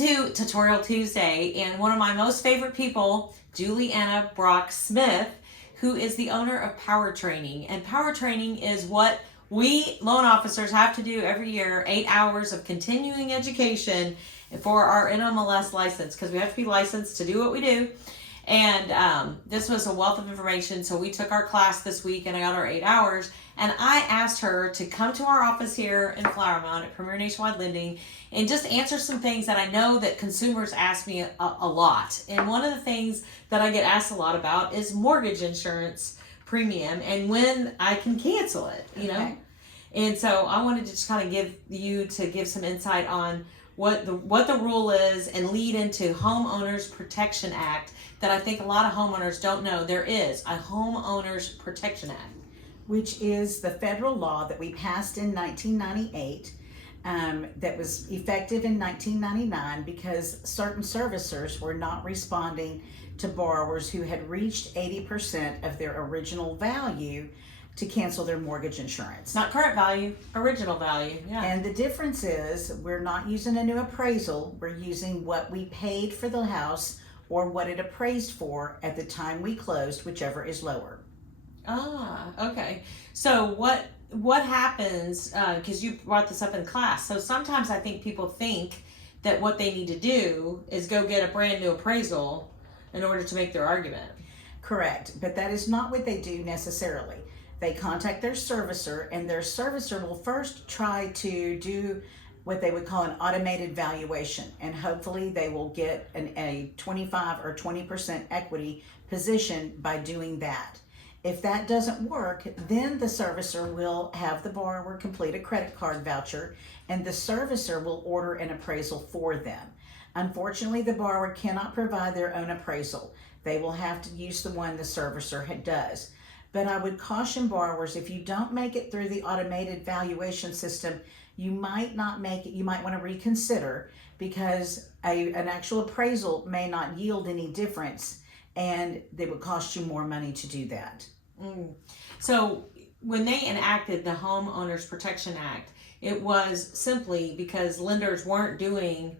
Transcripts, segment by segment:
to Tutorial Tuesday, and one of my most favorite people, Juliana Brock-Smith, who is the owner of Power Training. And Power Training is what we loan officers have to do every year, 8 hours of continuing education for our NMLS license, because we have to be licensed to do what we do. And this was a wealth of information. So we took our class this week and I got our 8 hours. And I asked her to come to our office here in Flower Mound at Premier Nationwide Lending and just answer some things that I know that consumers ask me a lot. And one of the things that I get asked a lot about is mortgage insurance premium and when I can cancel it, you know? And so I wanted to just kind of give some insight on what the rule is and lead into Homeowners Protection Act that I think a lot of homeowners don't know. There is a Homeowners Protection Act, which is the federal law that we passed in 1998, that was effective in 1999 because certain servicers were not responding to borrowers who had reached 80% of their original value to cancel their mortgage insurance. Not current value, original value. Yeah. And the difference is we're not using a new appraisal. We're using what we paid for the house or what it appraised for at the time we closed, whichever is lower. Ah, okay. So what happens, because you brought this up in class, so sometimes I think people think that what they need to do is go get a brand new appraisal in order to make their argument. Correct, but that is not what they do necessarily. They contact their servicer, and their servicer will first try to do what they would call an automated valuation, and hopefully they will get a 25 or 20% equity position by doing that. If that doesn't work, then the servicer will have the borrower complete a credit card voucher, and the servicer will order an appraisal for them. Unfortunately, the borrower cannot provide their own appraisal. They will have to use the one the servicer does. But I would caution borrowers, if you don't make it through the automated valuation system, you might not make it. You might want to reconsider because an actual appraisal may not yield any difference, and they would cost you more money to do that. So when they enacted the Homeowners Protection Act, it was simply because lenders weren't doing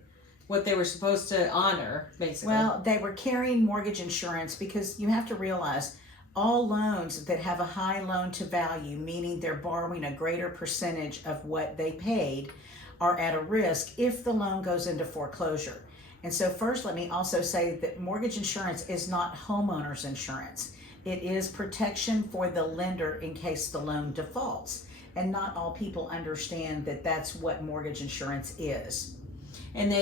what they were supposed to honor, basically. Well, they were carrying mortgage insurance because you have to realize all loans that have a high loan to value, meaning they're borrowing a greater percentage of what they paid, are at a risk if the loan goes into foreclosure. And so first, let me also say that mortgage insurance is not homeowners insurance. It is protection for the lender in case the loan defaults. And not all people understand that that's what mortgage insurance is. And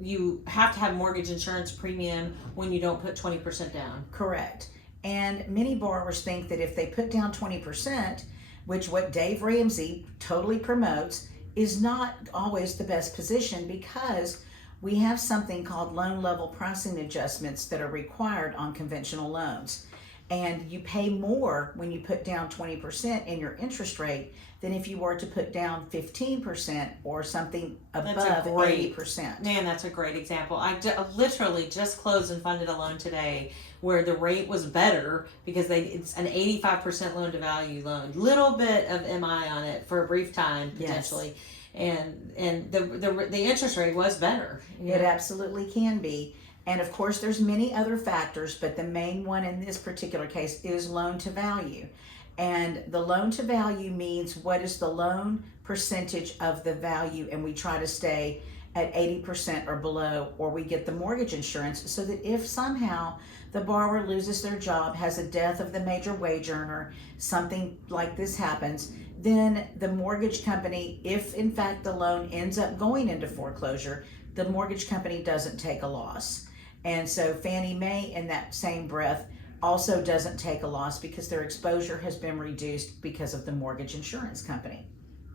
you have to have mortgage insurance premium when you don't put 20% down. Correct. And many borrowers think that if they put down 20%, which what Dave Ramsey totally promotes, is not always the best position because we have something called loan level pricing adjustments that are required on conventional loans. And you pay more when you put down 20% in your interest rate than if you were to put down 15% or something above 80%. Man, that's a great example. I literally just closed and funded a loan today where the rate was better because it's an 85% loan to value loan. Little bit of MI on it for a brief time potentially. Yes. And the interest rate was better. It absolutely can be. And of course, there's many other factors, but the main one in this particular case is loan to value. And the loan to value means what is the loan percentage of the value, and we try to stay at 80% or below, or we get the mortgage insurance so that if somehow the borrower loses their job, has a death of the major wage earner, something like this happens, then the mortgage company, if in fact the loan ends up going into foreclosure, the mortgage company doesn't take a loss. And so Fannie Mae, in that same breath, also doesn't take a loss because their exposure has been reduced because of the mortgage insurance company.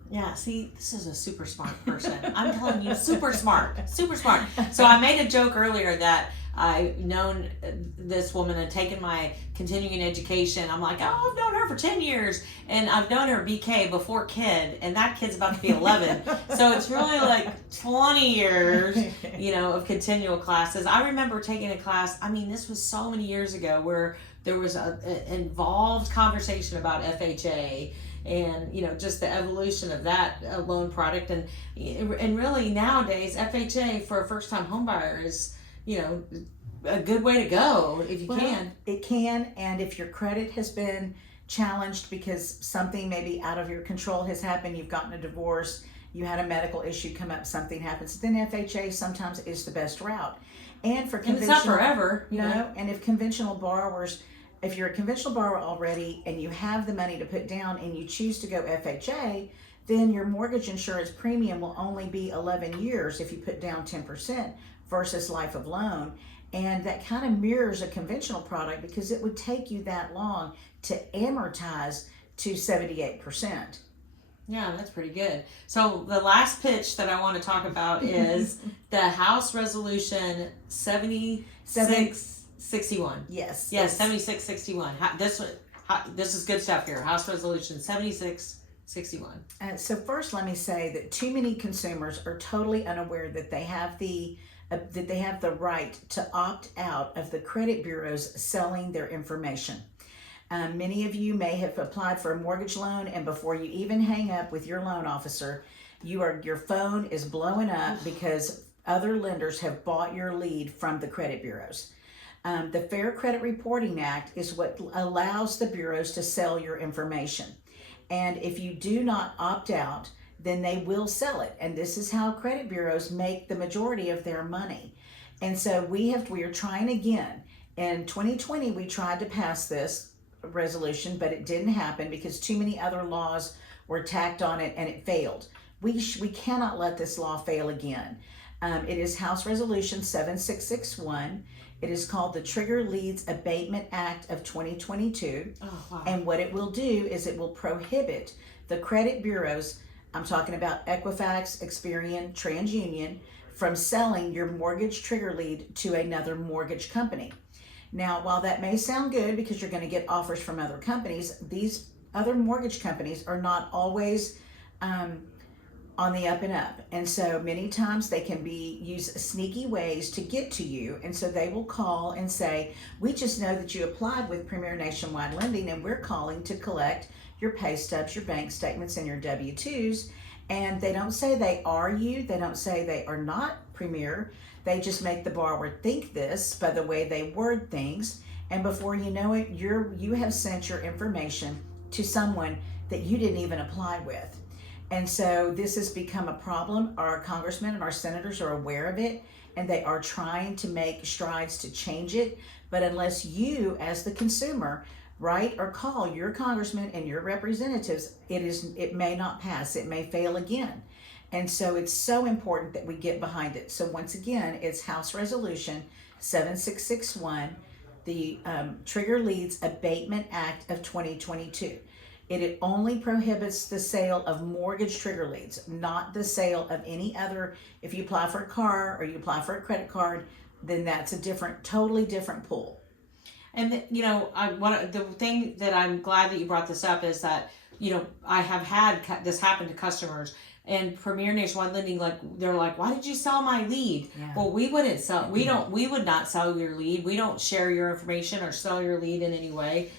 Yeah, see, this is a super smart person. I'm telling you, super smart, super smart. So I made a joke earlier that I've known this woman and taken my continuing education. I'm like, oh, I've known her for 10 years. And I've known her BK before kid, and that kid's about to be 11. So it's really like 20 years, of continual classes. I remember taking a class, this was so many years ago, where there was an involved conversation about FHA and just the evolution of that loan product, and really nowadays FHA for a first time home buyer is a good way to go if you can. It can, and if your credit has been challenged because something maybe out of your control has happened, you've gotten a divorce, you had a medical issue come up, something happens, then FHA sometimes is the best route. And for conventional, and it's not forever, and if conventional borrowers, if you're a conventional borrower already and you have the money to put down and you choose to go FHA, then your mortgage insurance premium will only be 11 years if you put down 10% versus life of loan. And that kind of mirrors a conventional product because it would take you that long to amortize to 78%. Yeah, that's pretty good. So the last pitch that I want to talk about is the House Resolution 7661. Yes. Yes, 7661. This is good stuff here. House Resolution 7661. So first, let me say that too many consumers are totally unaware that they have the right to opt out of the credit bureaus selling their information. Many of you may have applied for a mortgage loan, and before you even hang up with your loan officer, your phone is blowing up because other lenders have bought your lead from the credit bureaus. The Fair Credit Reporting Act is what allows the bureaus to sell your information. And if you do not opt out, then they will sell it. And this is how credit bureaus make the majority of their money. And so we are trying again. In 2020, we tried to pass this resolution, but it didn't happen because too many other laws were tacked on it and it failed. We cannot let this law fail again. It is House Resolution 7661. It is called the Trigger Leads Abatement Act of 2022. Oh, wow. And what it will do is it will prohibit the credit bureaus, I'm talking about Equifax, Experian, TransUnion, from selling your mortgage trigger lead to another mortgage company. Now, while that may sound good because you're going to get offers from other companies, these other mortgage companies are not always on the up and up. And so many times they can use sneaky ways to get to you. And so they will call and say, we just know that you applied with Premier Nationwide Lending and we're calling to collect your pay stubs, your bank statements, and your W-2s. And they don't say they are you. They don't say they are not Premier. They just make the borrower think this by the way they word things. And before you know it, you have sent your information to someone that you didn't even apply with. And so this has become a problem. Our congressmen and our senators are aware of it, and they are trying to make strides to change it. But unless you, as the consumer, write or call your congressman and your representatives, it may not pass. It may fail again. And so it's so important that we get behind it. So once again, it's House Resolution 7661, the Trigger Leads Abatement Act of 2022. It only prohibits the sale of mortgage trigger leads, not the sale of any other. If you apply for a car or you apply for a credit card, then that's a totally different pool. And the thing that I'm glad that you brought this up is that I have had this happen to customers, and Premier Nationwide Lending, they're like, why did you sell my lead? Yeah. Well, we wouldn't sell. We would not sell your lead. We don't share your information or sell your lead in any way.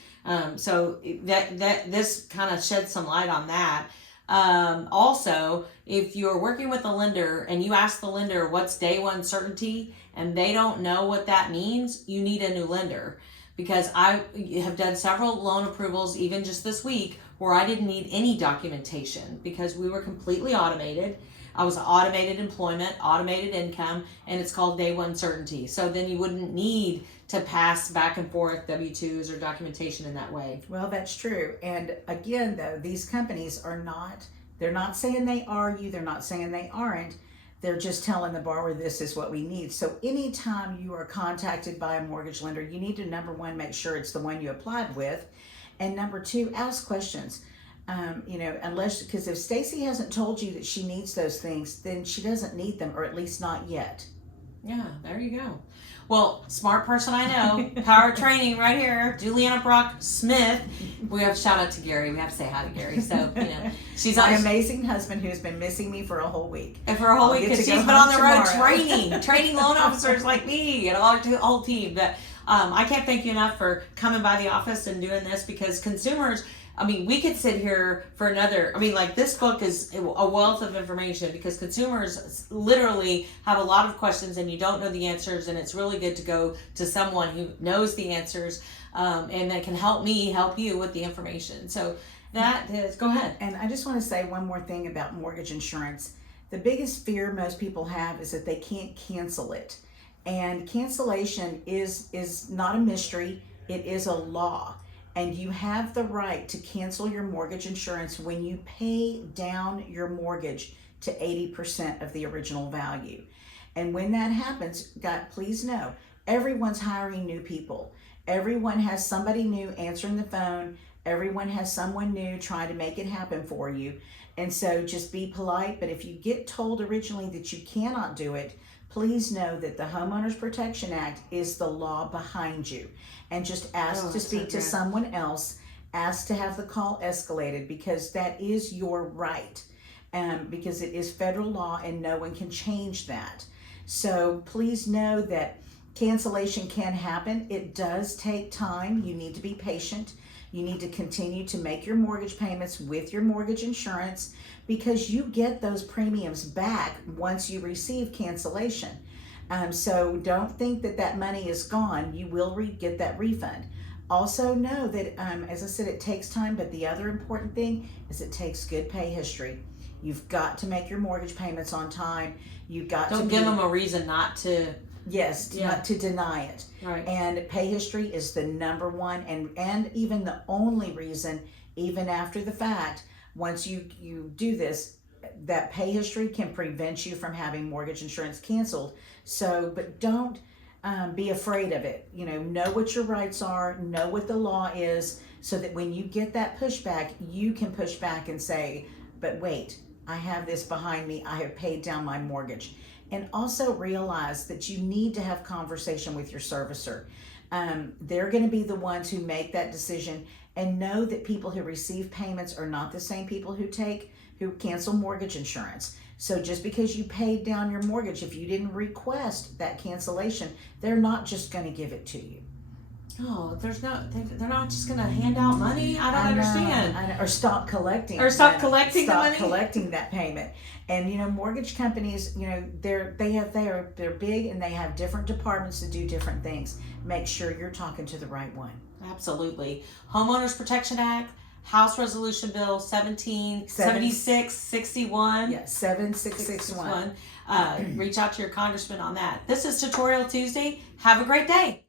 So that this kind of sheds some light on that. Also, if you're working with a lender and you ask the lender what's day one certainty and they don't know what that means, you need a new lender. Because I have done several loan approvals, even just this week, where I didn't need any documentation because we were completely automated. I was automated employment, automated income, and it's called day one certainty. So then you wouldn't need to pass back and forth W-2s or documentation in that way. Well, that's true. And again, though, these companies they're not saying they are you, they're not saying they aren't. They're just telling the borrower this is what we need. So anytime you are contacted by a mortgage lender, you need to, number one, make sure it's the one you applied with. And number two, ask questions. Because if Stacy hasn't told you that she needs those things, then she doesn't need them, or at least not yet. Yeah, there you go. Well, smart person I know, power training right here, Juliana Brock-Smith. We have shout out to Gary. We have to say hi to Gary. So, she's my amazing husband who's been missing me for a whole week. And for a whole week, because she's been on the road tomorrow. training loan officers like me and our whole team. But I can't thank you enough for coming by the office and doing this, because consumers, I mean, we could sit here for another, I mean, like this book is a wealth of information because consumers literally have a lot of questions and you don't know the answers, and it's really good to go to someone who knows the answers and that can help you with the information. So that is, go ahead. And I just want to say one more thing about mortgage insurance. The biggest fear most people have is that they can't cancel it. And cancellation is not a mystery, it is a law. And you have the right to cancel your mortgage insurance when you pay down your mortgage to 80% of the original value. And when that happens, God, please know, everyone's hiring new people. Everyone has somebody new answering the phone. Everyone has someone new trying to make it happen for you. And so just be polite. But if you get told originally that you cannot do it, please know that the Homeowners Protection Act is the law behind you. And just ask to speak to someone else, ask to have the call escalated, because that is your right. Because it is federal law and no one can change that. So please know that cancellation can happen. It does take time. You need to be patient. You need to continue to make your mortgage payments with your mortgage insurance, because you get those premiums back once you receive cancellation. So don't think that that money is gone. You will get that refund. Also know that, as I said, it takes time, but the other important thing is it takes good pay history. You've got to make your mortgage payments on time. You've got Don't give them a reason not to. Yes, not to deny it. Right. And pay history is the number one and even the only reason, even after the fact, once you do this, that pay history can prevent you from having mortgage insurance canceled. So, but don't be afraid of it. Know what your rights are, know what the law is, so that when you get that pushback, you can push back and say, but wait, I have this behind me. I have paid down my mortgage. And also realize that you need to have conversation with your servicer. They're going to be the ones who make that decision, and know that people who receive payments are not the same people who cancel mortgage insurance. So just because you paid down your mortgage, if you didn't request that cancellation, they're not just going to give it to you. Oh, they're not just going to hand out money? I don't understand. Or stop collecting. Or stop collecting the money? Stop collecting that payment. And mortgage companies, they're big, and they have different departments that do different things. Make sure you're talking to the right one. Absolutely. Homeowners Protection Act, House Resolution Bill 7661. Yes, 7661. Reach out to your congressman on that. This is Tutorial Tuesday. Have a great day.